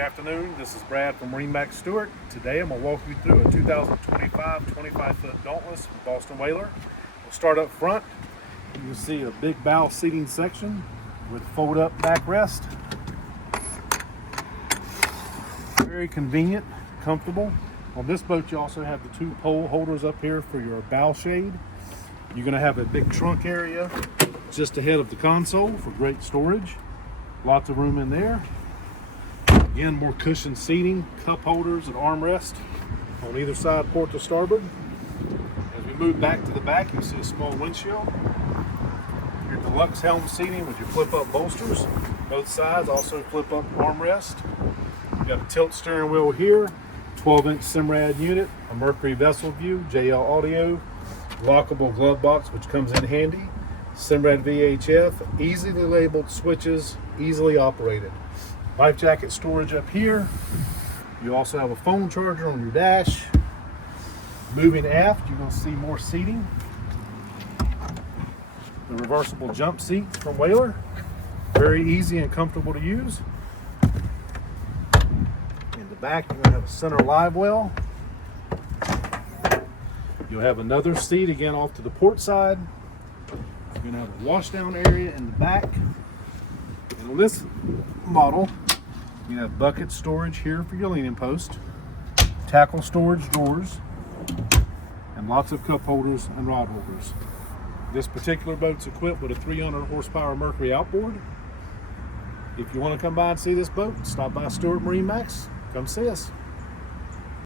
afternoon, this is Brad from MarineMax Stuart. Today I'm going to walk you through a 2025 25-foot Dauntless Boston whaler. We'll start up front. You can see a big bow seating section with fold-up backrest. Very convenient, comfortable. On this boat you also have the two pole holders up here for your bow shade. You're going to have a big trunk area just ahead of the console for great storage. Lots of room in there. Again, more cushioned seating, cup holders and armrest on either side, port to starboard. As we move back to the back, you see a small windshield. Your deluxe helm seating with your flip-up bolsters. Both sides also flip-up armrest. You've got a tilt steering wheel here, 12-inch Simrad unit, a Mercury vessel view, JL audio, lockable glove box which comes in handy, Simrad VHF, easily labeled switches, easily operated. Life jacket storage up here. You also have a phone charger on your dash. Moving aft, you're going to see more seating. The reversible jump seat from Whaler. Very easy and comfortable to use. In the back, you're going to have a center live well. You'll have another seat again off to the port side. You're going to have a washdown area in the back. And on this model, you have bucket storage here for your leaning post, tackle storage drawers, and lots of cup holders and rod holders. This particular boat's equipped with a 300 horsepower Mercury outboard. If you want to come by and see this boat, stop by Stuart MarineMax. Come see us.